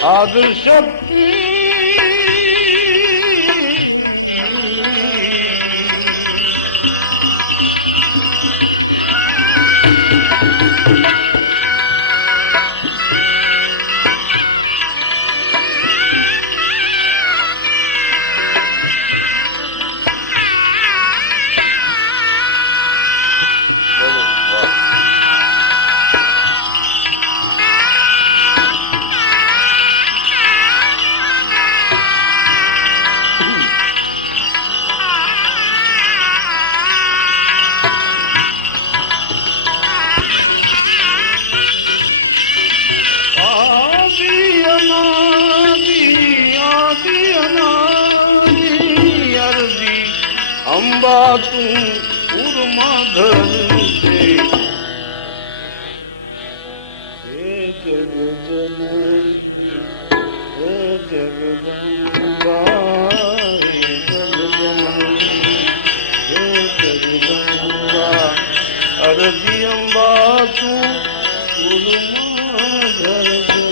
आदिशक्ति અંબા તું પૂરમાં ધરજે હે જગજનની હે જગદંબા હે જગજનની હે જગદંબા અરજી અંબા તું પૂરમાં ધરજે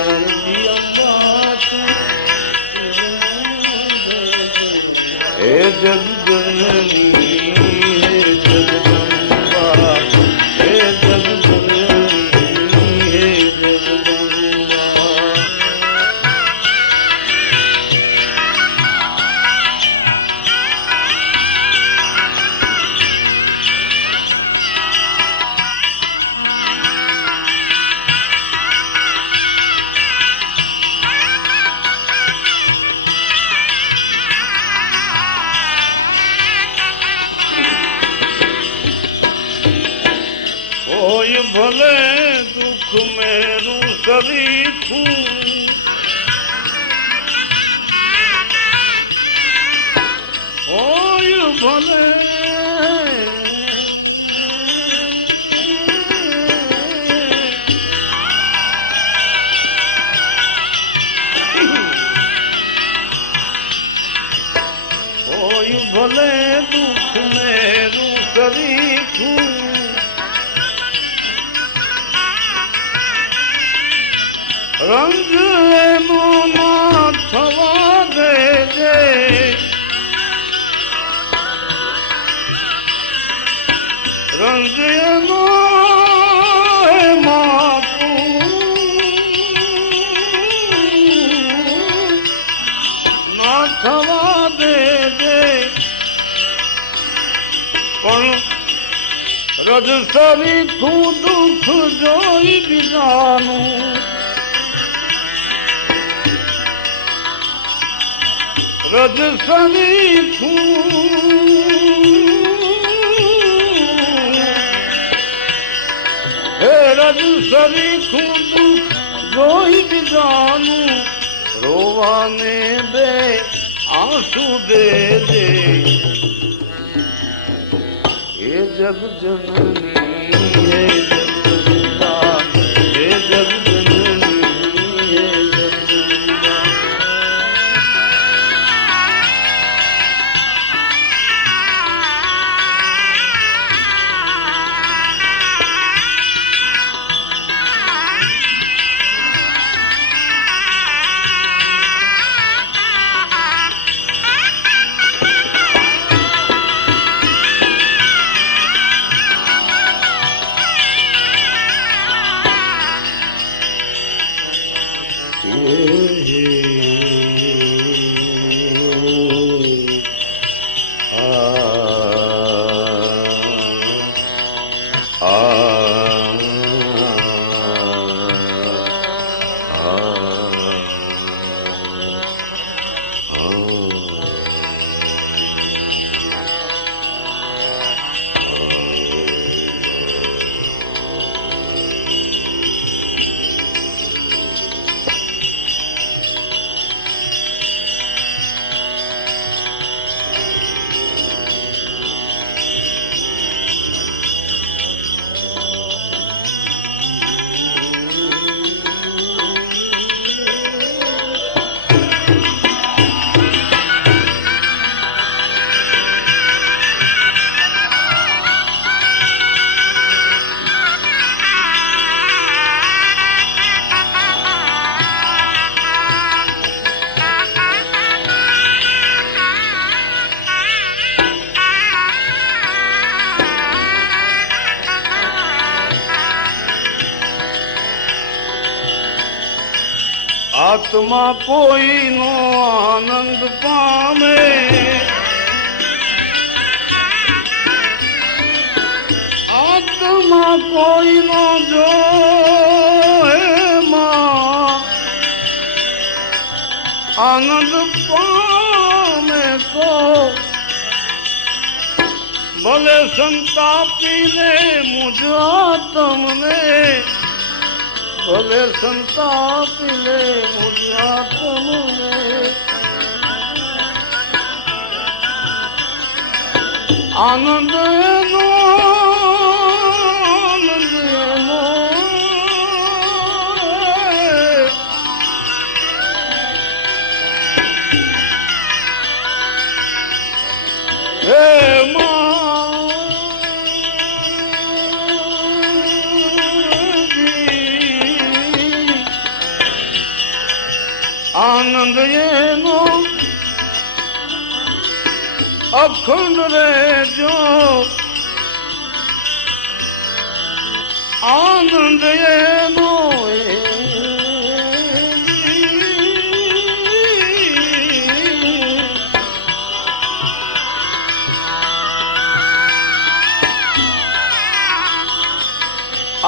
અરજી અંબા તું પૂરમાં ધરજે હે જગજનની હે જગદંબા હે જગજનની હે જગદંબા ભલે દુઃખ મેરું સરીખું હોય ભલે હોય ભલે દુઃખ મેરું સરીખું રંગ એનો ના થવા દેજે રંગ એનો ના થવા દેજે પણ રજસરી તું દુઃખ જોઈ બીજાનું રજસરી હે રજસરી દુઃખ જોઈ બીજાનું રોવાને બે આંસુ દે દે હે જગજનની હે જગદંબા હે જગજનની હે જગદંબા આત્મા કોઈનો આનંદ પામે, આત્મા કોઈનો જો એમાં આનંદ પામે તો ભલે સંતાપી લે મુજ આત્મને, ભલે સંતાપી લે મુજ આત્મને, આનંદ એનો આનંદ એનો હે આનંદ એનો અખંડ રહેજો, આનંદ એનો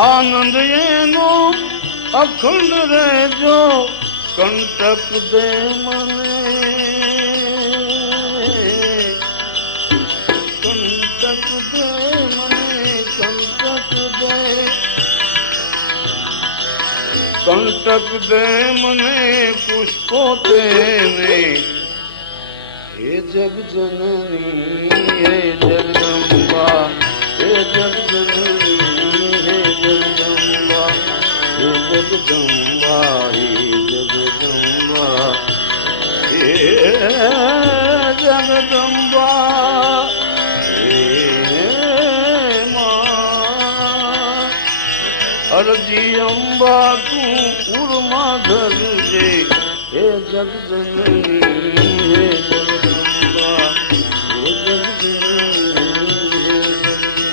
આનંદ એનો અખંડ રહેજો, કંટક દે મને, કંટક દે મને, કંટક દે, કંટક દે મને પુષ્પો તેને, હે જગ જનની હે જગદંબા, હે જગ જનની હે જગદંબા, હે જગદંબા, હે જગદંબા, હે જગદંબા, હે મા અરજી અંબા તું ઉર્મા ધરજે, હે જગજનની હે જગદંબા, હે જગજનની હે જગદંબા.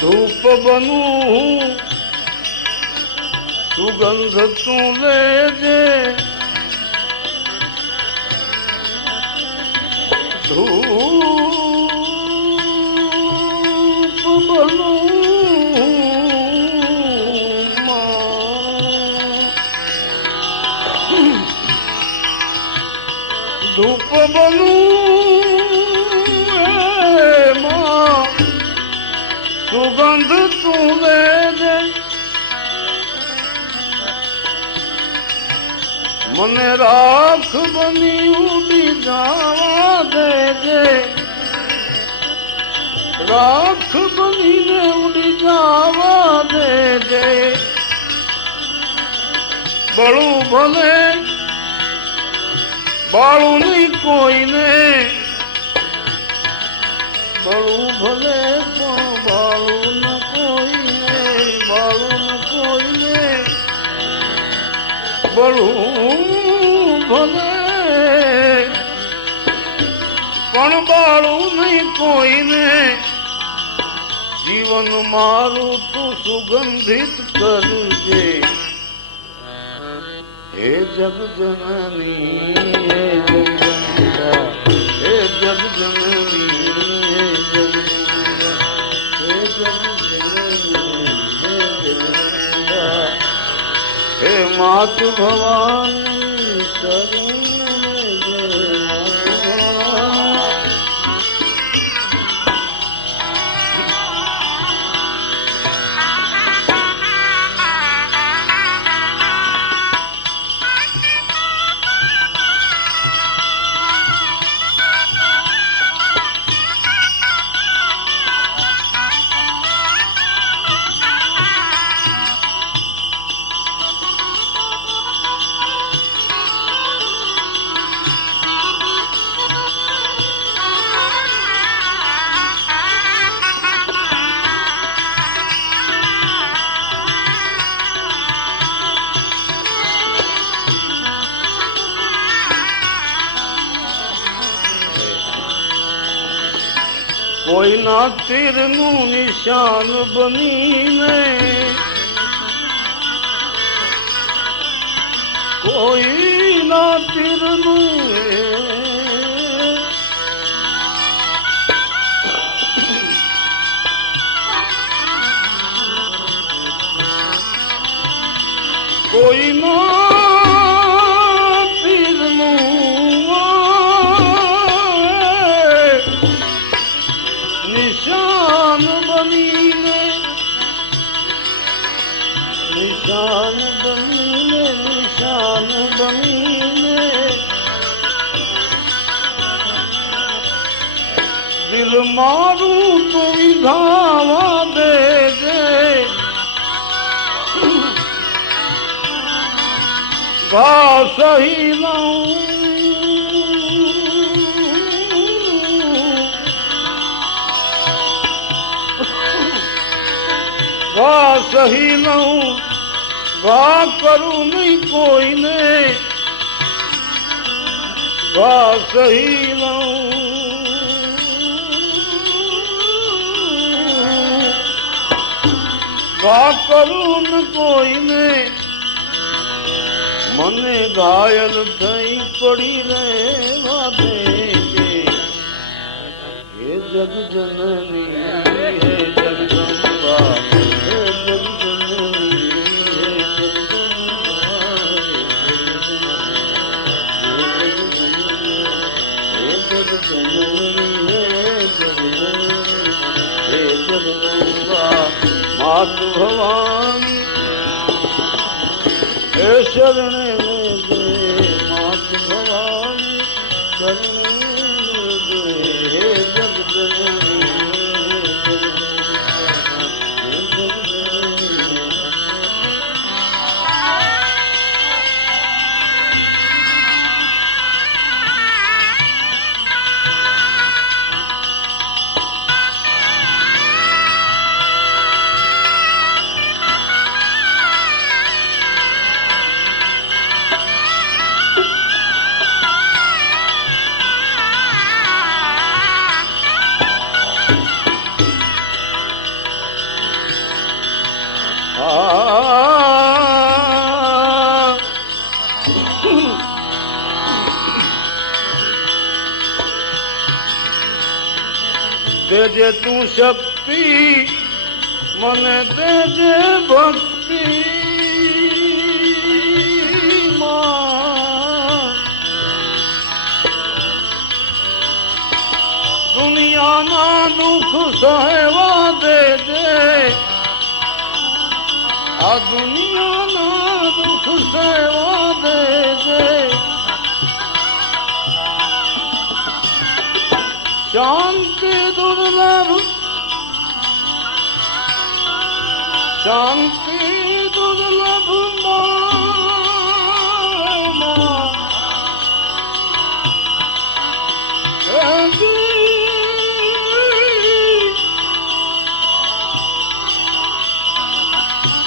ધૂપ બનું સુગંધ તું લેજે, ધૂપ બનું ધૂપ બનું સુગંધ તું લેજે, મને રાખ બની ઉડી જવા દેજે, રાખ બનીને ઉડી જવા દેજે, બળું ભલે બાળું નહીં કોઈને, ભલે પણ બાળું ન કોઈને, બાળું ન કોઈને, બળું ભલે પણ બાળું નહીં કોઈને. જીવન મારું તું સુગંધિત કરજે, હે જગ જનની, હે જગદંબા, હે જગ જનની, હે જગદંબા, હે જગ જનની, હે જગદંબા, હે માત ભવાની શરણ લેજે, માત ભવાની. કોઈના તીરનું નિશાન બનીને, કોઈના તીરનું કોઈના નિશાન બનીને, નિશાન બનીને, નિશાન બનીને, દિલ મારું તું વિધાવા દેજે, ઘા સહી લઉં ઘા સહી લઉં, ઘા કરું નહીં કોઈને, ઘા સહી લઉં, ઘા કરું ન કોઈને. મને ઘાયલ થઈ પડી રહેવા દેજે, હે જગ જનની, હે જગદંબા, હે જગ જનની, હે જગદંબા, હે જગદંબા, માત ભવાની હે શરણે લેજે, માત ભવાની શરણે લેજે, હે જગદંબા, હે જગદંબા. દેજે તું શક્તિ, મને દેજે ભક્તિ, દુનિયાના દુઃખ સહેવા દેજે, આ દુનિયાના દુઃખ સહેવા દેજે. શાંતિ દુર્લભ, શાંતિ દુર્લભ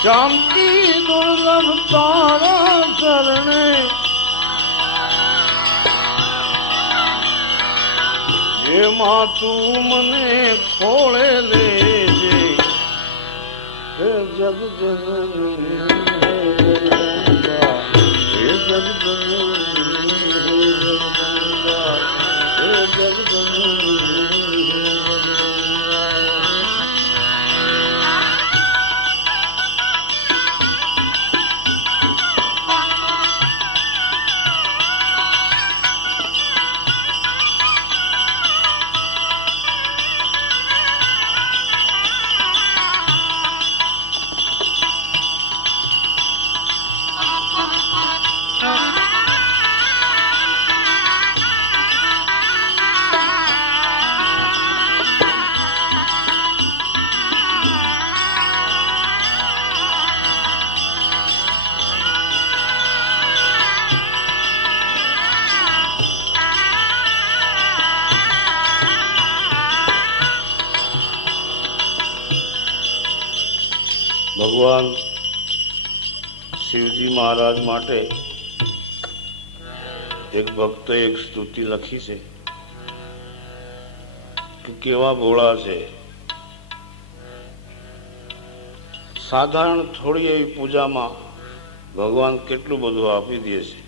श्याम की दुर्लभ तारा चरणे ये माँ तू मने खोले ले जे हे जग जननी हे जगदम्बा हे जगदम्बा हे जगदम्बा ભગવાન શિવજી મહારાજ માટે એક ભક્તે એક સ્તુતિ લખી છે કે કેવા ભોળા છે. સાધારણ થોડી એવી પૂજામાં ભગવાન કેટલું બધું આપી દે છે.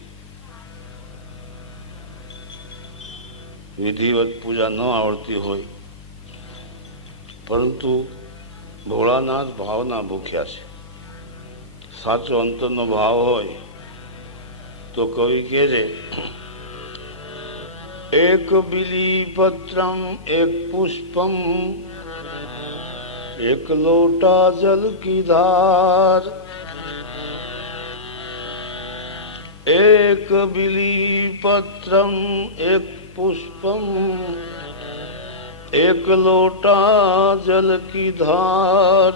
વિધિવત પૂજા ન આવડતી હોય પરંતુ ભોળાનાથ ભાવના ભૂખ્યા છે. સાચો અંતરનો ભાવ હોય તો કવિ કહે છે એક બિલી પત્રમ એક પુષ્પમ એક લોટા જલ કી ધાર એક બિલી પત્રમ એક પુષ્પમ एक लोटा जल की धार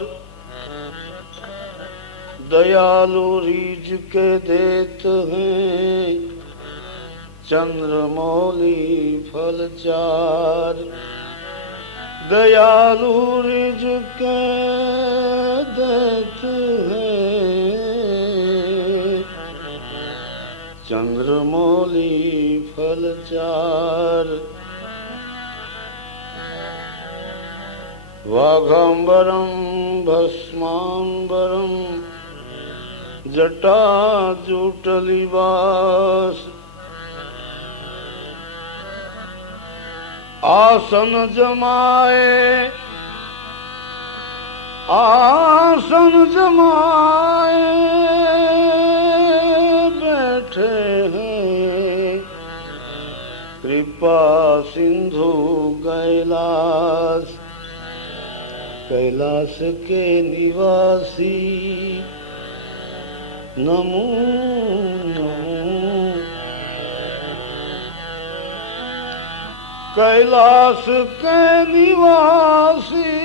दयालु रीझ के देते हैं चंद्रमौली फल चार दयालु रीझ के देते हैं चंद्रमौली फल चार वाघांबरम भस्मांबरम जटा जूटलिवास आसन जमाए बैठे हैं कृपा सिंधु कैलाश कैलाश के निवासी नमो नमो कैलाश के निवासी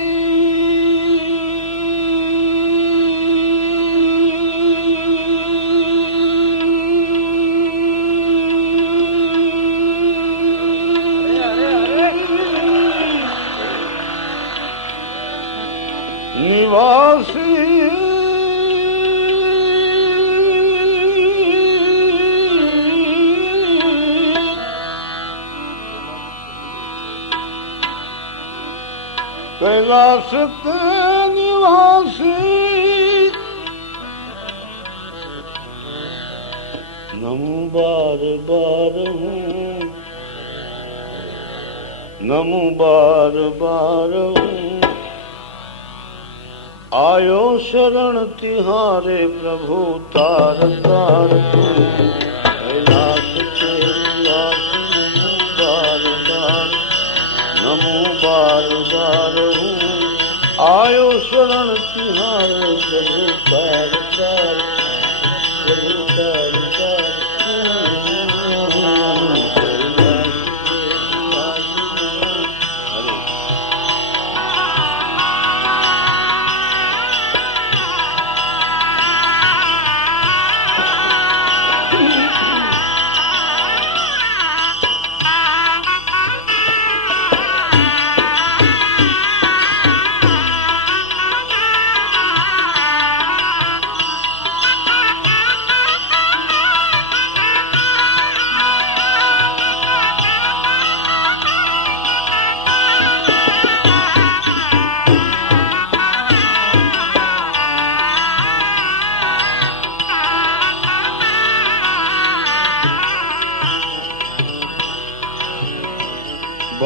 निवासी कैलाश के निवासी नमो बार बार हूँ नमो बार बार हूँ आयो शरण तिहारे प्रभु तार तार कैलाश के निवासी बार बार नमो बार बार हूँ आयो शरण तिहारे प्रभु तार तार प्रभु तार तार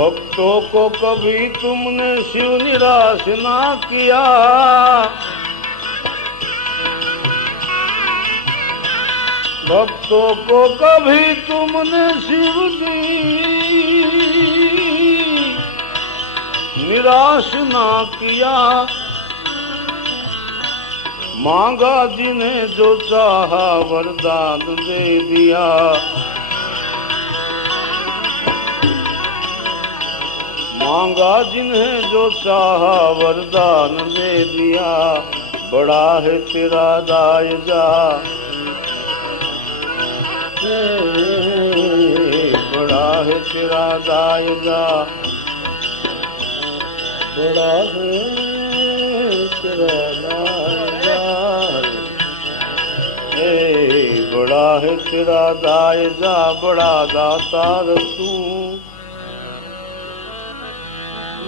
भक्तों को कभी तुमने शिव निराश ना किया, भक्तों को कभी तुमने शिव जी निराश ना किया। मांगा जिन्हें जो चाहा वरदान दे दिया, मांगा जिन्हें जो चाहा वरदान दे दिया। बड़ा है तेरा दायजा, बड़ा है तेरा दायजा, बड़ा है तेरा दायजा, बड़ा है तेरा दायजा, बड़ा दातार तू,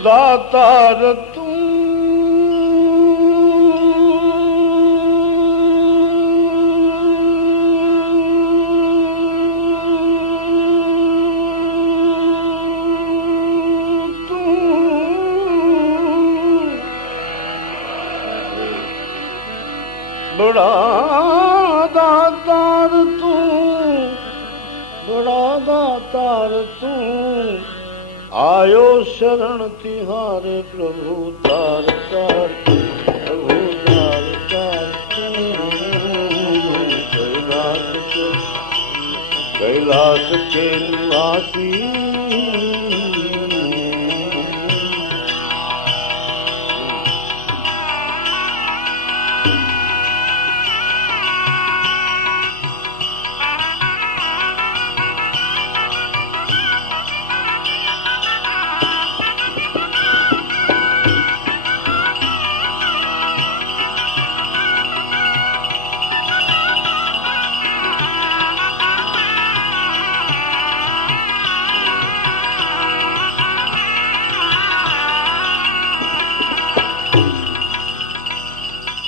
दातार तू। बड़ा दातार तू, बड़ा दातार तू। आयो शरण तिहारे प्रभु तार तार, प्रभु तार तार। कैलाश के निवासी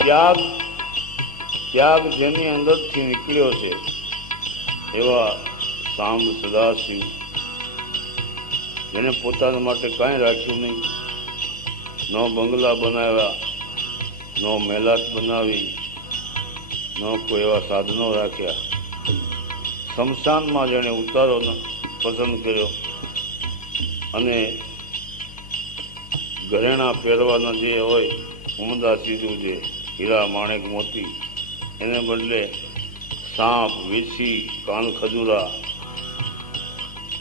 ત્યાગ, ત્યાગ જેની અંદરથી નીકળ્યો છે એવા સાંબ સદાશિવ, જેને પોતાના માટે કાંઈ રાખ્યું નહીં, ન બંગલા બનાવ્યા, ન મહેલાત બનાવી, ન કોઈ એવા સાધનો રાખ્યા, શમશાનમાં જેણે ઉતારો પસંદ કર્યો અને ઘરેણા પહેરવાના જે હોય ઉમદા સીધું જે હીરા માણેક મોતી, એને બદલે સાપ વીછી કાન ખજૂરા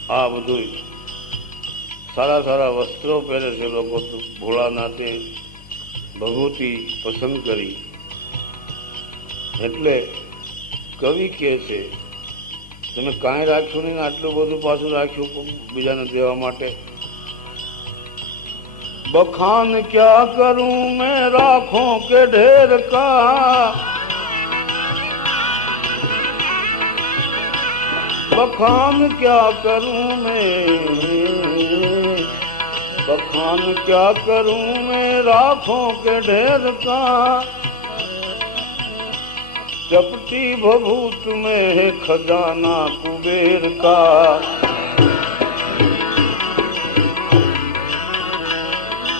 આ બધું સારા સારા વસ્ત્રો પહેરે છે લોકો. ભોળાનાથે ભગવતી પસંદ કરી એટલે કવિ કહે છે તમે કાંઈ રાખ્યું નહીં, આટલું બધું પાછું રાખ્યું બીજાને દેવા માટે. बखान क्या करूं मैं राखों के ढेर का, बखान क्या करूं मैं, बखान क्या करूं मैं राखों के ढेर का। चपटी भभूत में है खजाना कुबेर का,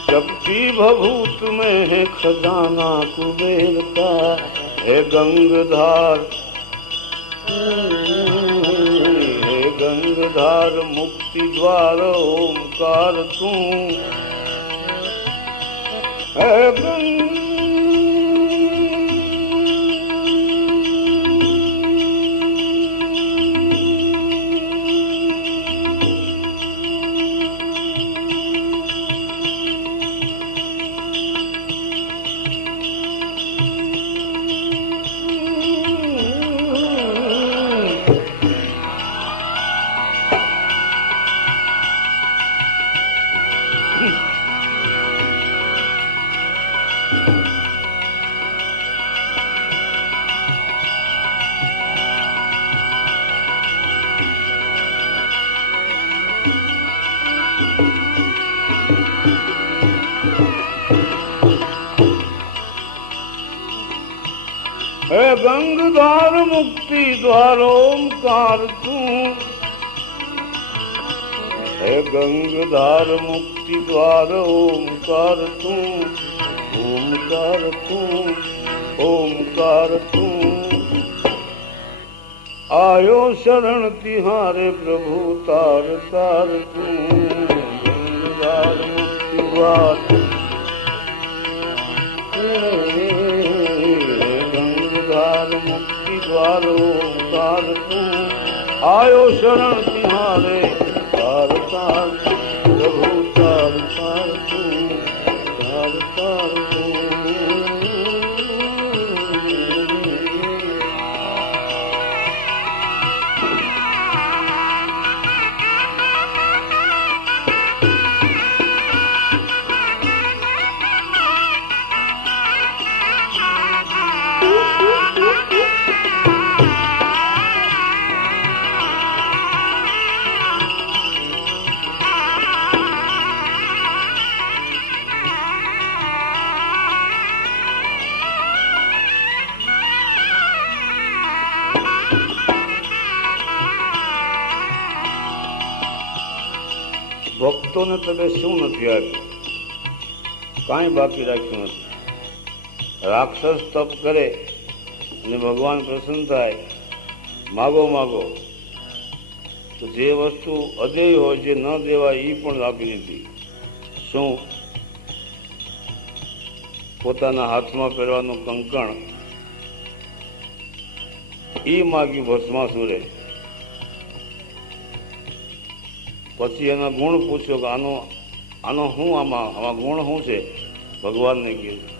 चपटी भभूत में है खजाना कुबेर का। है गंगधार, है गंगधार मुक्ति द्वार ओमकार तू, है है गंगधार मुक्ति द्वार ओमकार तू, है गंगधार मुक्ति द्वार ओमकार तू, ओमकार तू, ओमकार तू। आयो शरण तिहारे प्रभु तार तार तू। गंगधार मुक्ति द्वार, गंगधार मुक्ति द्वार ओमकार तू। आयो शरण तिहारे तार तार प्रभु तार तार तू, तार तार तू। ભક્તોને તમે શું નથી આપ્યું? કાંઈ બાકી રાખ્યું નથી. રાક્ષસ તપ કરે અને ભગવાન પ્રસન્ન થાય, માગો માગો, તો જે વસ્તુ અદેય હોય, જે ન દેવાય એ પણ આપી દીધી. શું? પોતાના હાથમાં પહેરવાનું કંકણ એ માગ્યું ભસ્માસુરે. પછી એના ગુણ પૂછ્યો કે આનો શું, આમાં ગુણ શું છે? ભગવાનને કીધું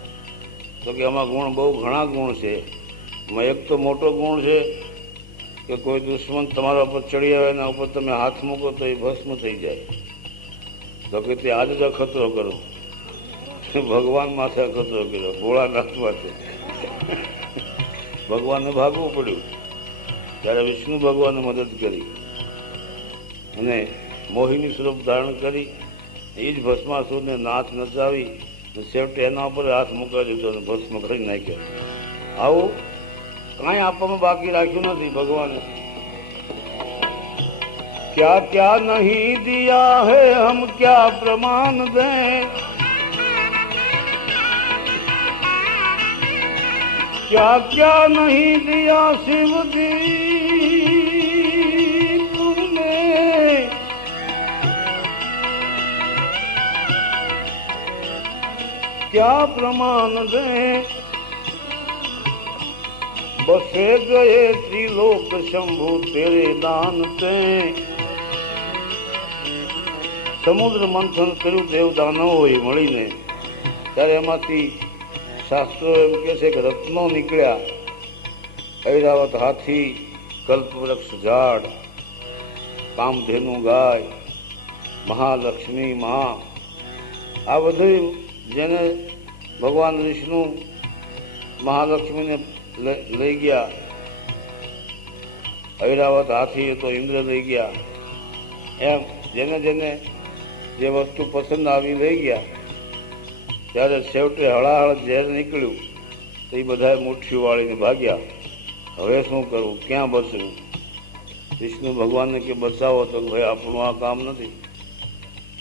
તો કે આમાં ગુણ બહુ ઘણા ગુણ છે. એમાં એક તો મોટો ગુણ છે કે કોઈ દુશ્મન તમારા ઉપર ચડી આવે એના ઉપર તમે હાથ મૂકો તો એ ભસ્મ થઈ જાય. તો કે તે આજ જ અખતરો કરો. ભગવાન માથે અખતરો કર્યો, ભોળાનાથ માથે. ભગવાનને ભાગવું પડ્યું. ત્યારે વિષ્ણુ ભગવાને મદદ કરી અને મોહિની સ્વરૂપ ધારણ કરી એ જ ભસ્માસુરને નાચ નચાવી છેવટે એના ઉપર હાથ મૂકાવી દીધો અને ભસ્મ કરી નાખ્યો. આવું કાંઈ આપવામાં બાકી રાખ્યું નથી ભગવાને. क्या क्या नहीं दिया है हम क्या प्रमाण दें, क्या क्या नहीं दिया शिव जी तुमने, क्या प्रमाण दें, बसे गए त्रिलोक शंभु तेरे दान ते। સમુદ્ર મંથન કર્યું દેવ દાનવોએ મળીને, ત્યારે એમાંથી શાસ્ત્રો એમ કહે છે કે રત્નો નીકળ્યા. ઐરાવત હાથી, કલ્પવૃક્ષ ઝાડ, કામધેનુ ગાય, મહાલક્ષ્મી મા, આ બધું જેને ભગવાન વિષ્ણુ મહાલક્ષ્મીને લઈ ગયા. ઐરાવત હાથી તો ઇન્દ્ર લઈ ગયા. એમ જેને જેને જે વસ્તુ પસંદ આવી લઈ ગયા. ત્યારે છેવટે હળાહળ ઝેર નીકળ્યું તો એ બધા મુઠ્ઠીઓ વાળીને ભાગ્યા. હવે શું કરવું, ક્યાં બચવું? વિષ્ણુ ભગવાનને કે બચાવો, તો ભાઈ આપણું આ કામ નથી.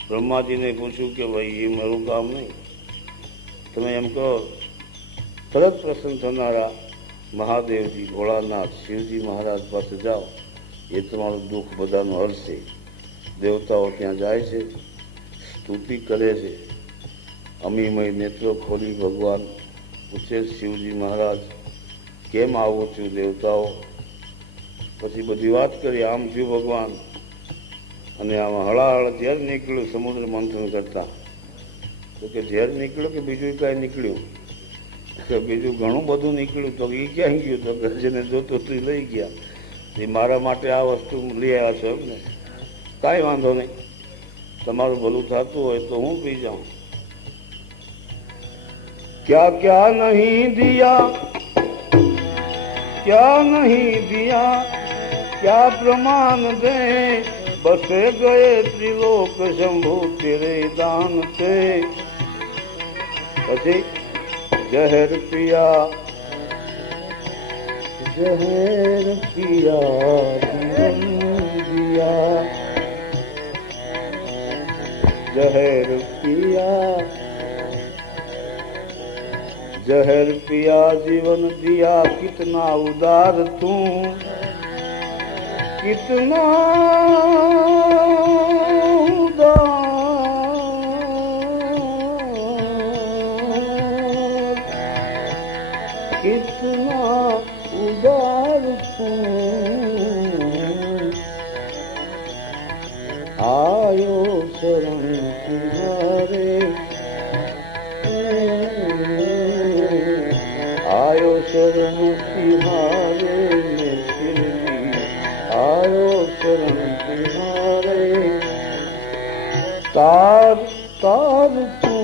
બ્રહ્માજીને પૂછ્યું કે ભાઈ એ મારું કામ નહીં, તમે એમ કહો. તરત પ્રસન્ન થનારા મહાદેવજી, ભોળાનાથ, શિવજી મહારાજ પાસે જાઓ, એ તમારું દુઃખ બધાનું હરશે. દેવતાઓ ત્યાં જાય છે, સ્તુતિ કરે છે. અમીમય નેત્રો ખોલી ભગવાન પૂછે શિવજી મહારાજ કેમ આવો છું દેવતાઓ? પછી બધી વાત કરી. આમ થયું ભગવાન, અને આમાં હળાહળ ઝેર નીકળ્યું સમુદ્ર મંથન કરતા. તો કે ઝેર નીકળ્યું કે બીજું કાંઈ નીકળ્યું? કે બીજું ઘણું બધું નીકળ્યું. તો એ ક્યાં ગયું? તો કે જેને જોતું હતું લઈ ગયા. એ મારા માટે આ વસ્તુ લઈ આવ્યા છો એમ ને? કાંઈ વાંધો નહીં, તમારું ભલું થતું હોય તો હું પી જાઉં. क्या क्या नहीं दिया, क्या नहीं दिया, क्या प्रमाण दे, बसे गए त्रिलोक शंभु तेरे दान से। પછી જહેર પિયા, જહેર પિયા જીવન દિયા, जहर पिया जहर पिया जीवन दिया कितना उदार तू कितना उदार कितना उदार तू आयो शरण तुम्हारे आयो शरण तुम्हारे में शिरडी आयो शरण तुम्हारे तार तार तू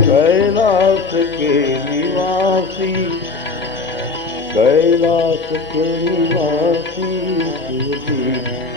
कैलाश के निवासी कैलाश के निवासी शिरडी